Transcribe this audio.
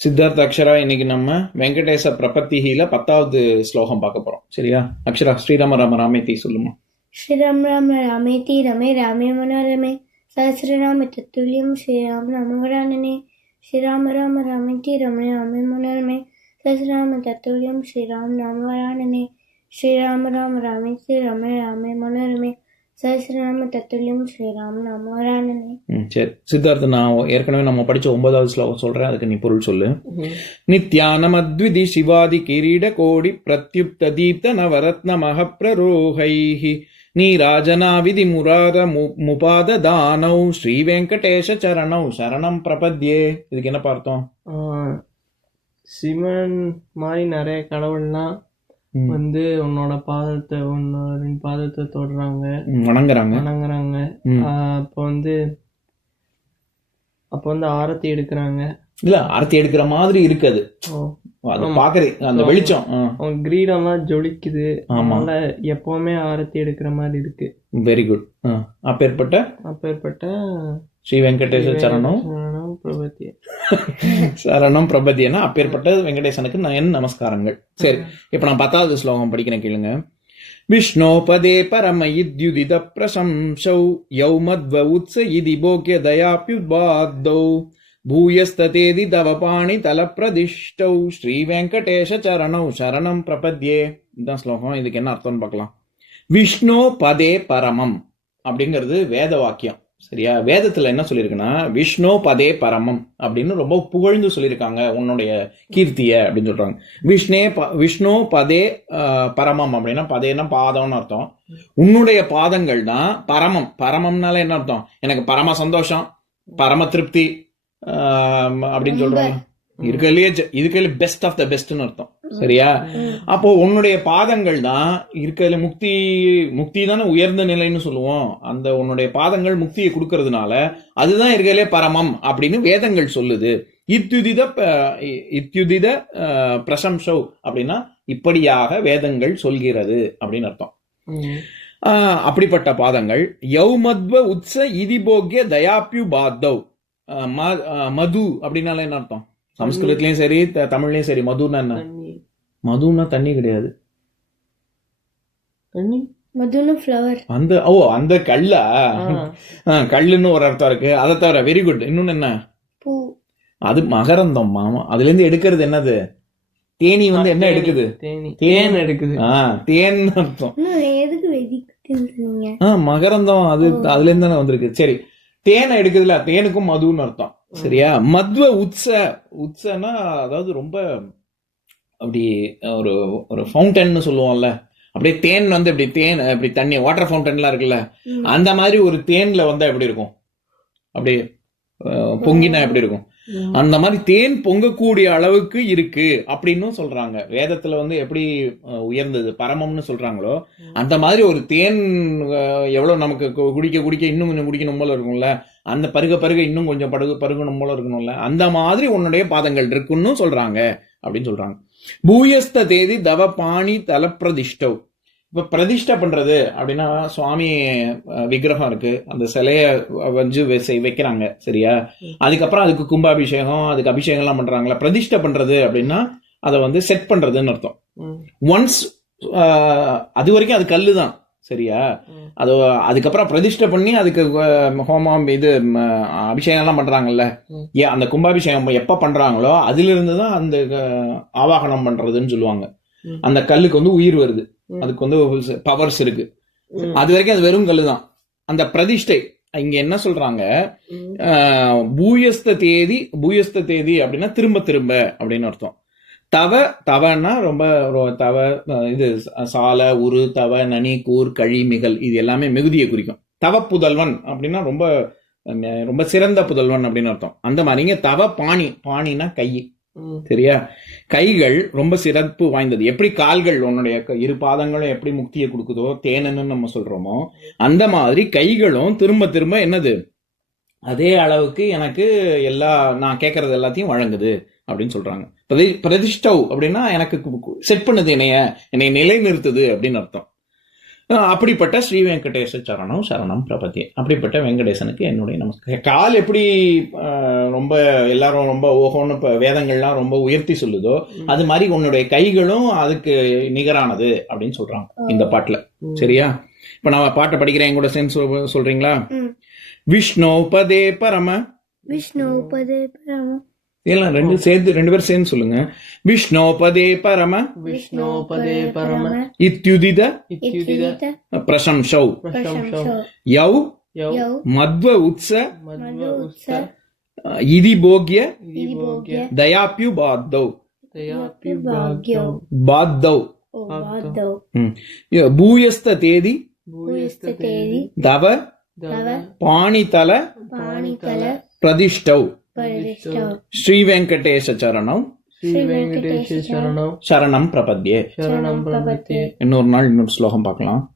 சித்தார்த்த அக்ஷரா இன்னைக்கு நம்ம வெங்கடேச பிரபத்திகில பத்தாவது ஸ்லோகம் பார்க்க போறோம். சரியா? அக்ஷரா ஸ்ரீராம ராம ராமேதி சொல்லுமா? ஸ்ரீராம் ராம ராமேதி ரமே ராமே மனோரமே சஹசிரராம தத்துல்யம் ஸ்ரீராம் ராமகரானனே ஸ்ரீராம ராம ராமேதி ரமே ராமே மனோரமே சஹசிராம தத்துல்யம் ஸ்ரீராம் ராமகரானனே ஸ்ரீராம ராம ராமேதி ரமே ராமே மனோரமே சஹசிரநாம தத்துல்யம் ஸ்ரீராம் சரி. சித்தார்த்த நான் ஏற்கனவே நம்ம படிச்ச ஒன்பதாவது ஸ்லோகம் சொல்றேன். அதுக்கு நீ பொருள் சொல்லு. நித்யானம் அத்விதி சிவாதி கிரீட கோடி பிரத்யுப்த தீப்த நவரத்ன மகப்பிரரோகைஹி. நீராஜனாவிதி முரார முபாத தானௌ ஸ்ரீ வெங்கடேஷ சரணௌ. சரணம் பிரபத்யே. இதுக்கு என்ன பார்த்தோம்? சிவன் மாதிரி நிறைய கடவுள்லாம் வந்து உன்னோட பாதத்தை உன்னோட பாதத்தை தொடுறாங்க. வணங்குறாங்க. வணங்குறாங்க. அப்போ வந்து அப்போ வந்து ஆரத்தி எடுக்கிறாங்க. இல்ல ஆரத்தி எடுக்கிற மாதிரி இருக்குது. பாக்குறது அந்த வெளிச்சம் அவங்க கிரீடம்லாம் ஜொலிக்குது. அதனால எப்பவுமே ஆரத்தி எடுக்கிற மாதிரி இருக்கு. வெரி குட் அப்பேற்பட்ட? அப்பேற்பட்ட ஸ்ரீ வெங்கடேஷ சரணம். சரணம் பிரபத்தி சரணம் பிரபதியனா அப்பேற்பட்ட வெங்கடேசனுக்கு நான் என் நமஸ்காரங்கள். சரி இப்ப நான் பத்தாவது ஸ்லோகம் படிக்கிறேன் கேளுங்க. விஷ்ணோபதே பரம இத்யுதித பிரசம்சௌ யௌ மத்வ உத்ஸ இதி போக்ய தயாப்யுத்பாத்தௌ பிரதிஷ்டௌ. ஸ்ரீ வெங்கடேஷ சரணௌ சரணம் பிரபத்யே. இதுதான் ஸ்லோகம் இதுக்கு என்ன அர்த்தம்னு பார்க்கலாம். விஷ்ணு பதே பரமம் அப்படிங்கிறது வேத வாக்கியம். சரியா? வேதத்துல என்ன சொல்லியிருக்குன்னா விஷ்ணு பதே பரமம் அப்படின்னு ரொம்ப புகழ்ந்து சொல்லியிருக்காங்க உன்னுடைய கீர்த்திய அப்படின்னு சொல்றாங்க. விஷ்ணே ப- விஷ்ணு பதே பரமம் அப்படின்னா பதேன்னா பாதம்னு அர்த்தம். உன்னுடைய பாதங்கள் தான் பரமம். பரமம்னால என்ன அர்த்தம்? எனக்கு பரம சந்தோஷம் பரம திருப்தி ஆஹ், அப்படின்னு சொல்றாங்க. இருக்கிறதுலயே இதுக்கே பெஸ்ட் ஆஃப் த பெஸ்ட்னு அர்த்தம். சரியா? அப்போ உன்னுடைய பாதங்கள் தான் இருக்கிறதுல முக்தி முக்தி தானே உயர்ந்த நிலைன்னு சொல்லுவோம். அந்த உன்னுடைய பாதங்கள் முக்தியை கொடுக்கறதுனால அதுதான் இருக்கிறதுலே பரமம் அப்படின்னு வேதங்கள் சொல்லுது. இத்யுதித இத்யுதித பிரசம்சௌ அப்படின்னா இப்படியாக வேதங்கள் சொல்கிறது அப்படின்னு அர்த்தம். அப்படிப்பட்ட பாதங்கள். யௌமத்வ உத்ஸ இதிபோக்ய தயாப்யு பாத்தவ் மது அப்படின்னால என்ன அர்த்தம்? சம்ஸ்கிருதத்திலயும் சரி தமிழ்லயும் சரி மதுன்னா என்ன? மதுன்னா தண்ணி கிடையாது. தண்ணி? மதுன ஃப்ளவர் அந்த ஓ அந்த கல்லா? கல்லுன்னு ஒரு அர்த்தம் இருக்கு. அதை தவிர வெரி குட் இன்னொன்னு என்ன? பூ. அது மகரந்தம் மாமா. அதுல இருந்து எடுக்கிறது என்னது? தேனி வந்து என்ன எடுக்குது? தேனி. எடுக்குது. ஆ தேன் அர்த்தம். ஆ மகரந்தம் அது அதுல இருந்து தானே வந்திருக்கு. சரி. தேனை எடுக்குதுல தேனுக்கும் மதுன்னு அர்த்தம். சரியா? மத்வ உத்ச உத்சனா அதாவது ரொம்ப அப்படி ஒரு ஒரு ஃபவுண்டன்னு சொல்லுவோம்ல அப்படியே தேன் வந்து இப்படி தேன் இப்படி தண்ணி வாட்டர் ஃபவுண்டன்லாம் இருக்குல்ல. அந்த மாதிரி ஒரு தேன்ல வந்தா எப்படி இருக்கும் அப்படி அஹ், பொங்கினா எப்படி இருக்கும். அந்த மாதிரி தேன் பொங்கக்கூடிய அளவுக்கு இருக்கு அப்படின்னும் சொல்றாங்க. வேதத்துல வந்து எப்படி உயர்ந்தது பரமம்னு சொல்றாங்களோ அந்த மாதிரி ஒரு தேன் எவ்வளவு நமக்கு குடிக்க குடிக்க இன்னும் கொஞ்சம் குடிக்கணும் போல இருக்கும்ல அந்த பருக பருக இன்னும் கொஞ்சம் பருகு பருகணும் போல இருக்கணும்ல அந்த மாதிரி உன்னுடைய பாதங்கள் இருக்குன்னு சொல்றாங்க அப்படின்னு சொல்றாங்க. பூயஸ்த தேதி தவ பாணி தல பிரதிஷ்டவ் இப்ப பிரதிஷ்டை பண்றது அப்படின்னா சுவாமி விக்கிரகம் இருக்கு அந்த சிலைய வஞ்சு வைக்கிறாங்க சரியா அதுக்கப்புறம் அதுக்கு கும்பாபிஷேகம் அதுக்கு அபிஷேகம் எல்லாம் பண்றாங்களா பிரதிஷ்டை பண்றது அப்படின்னா அதை வந்து செட் பண்றதுன்னு அர்த்தம். ஒன்ஸ் அது வரைக்கும் அது கல்லு தான் சரியா. அது அதுக்கப்புறம் பிரதிஷ்டை பண்ணி அதுக்கு ஹோமம் இது ம, அபிஷேகம் எல்லாம் பண்றாங்கல்ல ம். ஏன் அந்த கும்பாபிஷேகம் எப்ப பண்றாங்களோ அதுல இருந்து தான் அந்த ஆவாகனம் பண்றதுன்னு சொல்லுவாங்க. அந்த கல்லுக்கு வந்து உயிர் வருது. அதுக்கு வந்து பவர்ஸ் இருக்கு. அது வரைக்கும் அது வெறும் கல்லு தான். அந்த பிரதிஷ்டை இங்க என்ன சொல்றாங்க? பூயஸ்த தேதி பூயஸ்த தேதி அப்படின்னா திரும்ப திரும்ப அப்படின்னு அர்த்தம். தவ தவன்னா ரொம்ப தவ இது சால உரு தவ நனி கூர் கழி மிகல் இது எல்லாமே மிகுதியை குறிக்கும். தவ புதல்வன் அப்படின்னா ரொம்ப ரொம்ப சிறந்த புதல்வன் அப்படின்னு அர்த்தம். அந்த மாதிரிங்க தவ பாணி பாணினா கை. சரியா? கைகள் ரொம்ப சிறப்பு வாய்ந்தது. எப்படி கால்கள் உன்னுடைய க- இரு பாதங்களும் எப்படி முக்தியை கொடுக்குதோ தேனன்னு நம்ம சொல்றோமோ அந்த மாதிரி கைகளும் திரும்ப திரும்ப என்னது? அதே அளவுக்கு எனக்கு எல்லா நான் கேட்கறது எல்லாத்தையும் வழங்குது அப்படின்னு சொல்றாங்க. பிரதி பிரதிஷ்டவ் அப்படின்னா எனக்கு செட் பண்ணுது என்னைய என்னை நிலைநிறுத்துது அப்படின்னு அர்த்தம். அப்படிப்பட்ட ஸ்ரீ வெங்கடேச சரணம் சரணம் பிரபத்தி அப்படிப்பட்ட வெங்கடேசனுக்கு என்னுடைய நமஸ்காரம். கால் எப்படி ரொம்ப எல்லாரும் ரொம்ப ஓஹோன்னு இப்ப வேதங்கள்லாம் ரொம்ப உயர்த்தி சொல்லுதோ அது மாதிரி உன்னுடைய கைகளும் அதுக்கு நிகரானது அப்படின்னு சொல்றாங்க இந்த பாட்டுல. சரியா? இப்ப நான் பாட்டை படிக்கிறேன் என் கூட சேர்ந்து சொல்றீங்களா. விஷ்ணு பதே பரம. விஷ்ணு பதே பரம. இதெல்லாம் ரெண்டு சேர்ந்து ரெண்டு பேரும் சேர்ந்து சொல்லுங்க. விஷ்ணு பதே பரம. விஷ்ணோபதே பரம. இத்யுதித. இத்யுதித. பிரசம்சௌ. பிரசம்சோ. யௌ. யௌ. யௌ. மத்வ உத்ச மத்வ உத்ஸ அஹ், இதி போக்ய இதி போக்ய தயாப்யு பாத்தௌ. தயாப்யு பாக்யோ பாத்தௌ. ய- பூயஸ்த தேதி. பூயஸ்த தேதி. தவ. தவ. பாணிதல பாணிகல பிரதிஷ்டௌ. ஸ்ரீ வெங்கடேச சரணம் ஸ்ரீ வெங்கடேஷ சரணம் சரணம் பிரபத்யே. சரணம் பிரபத்தியே இன்னொரு நாள் இன்னொரு ஸ்லோகம் பார்க்கலாம்.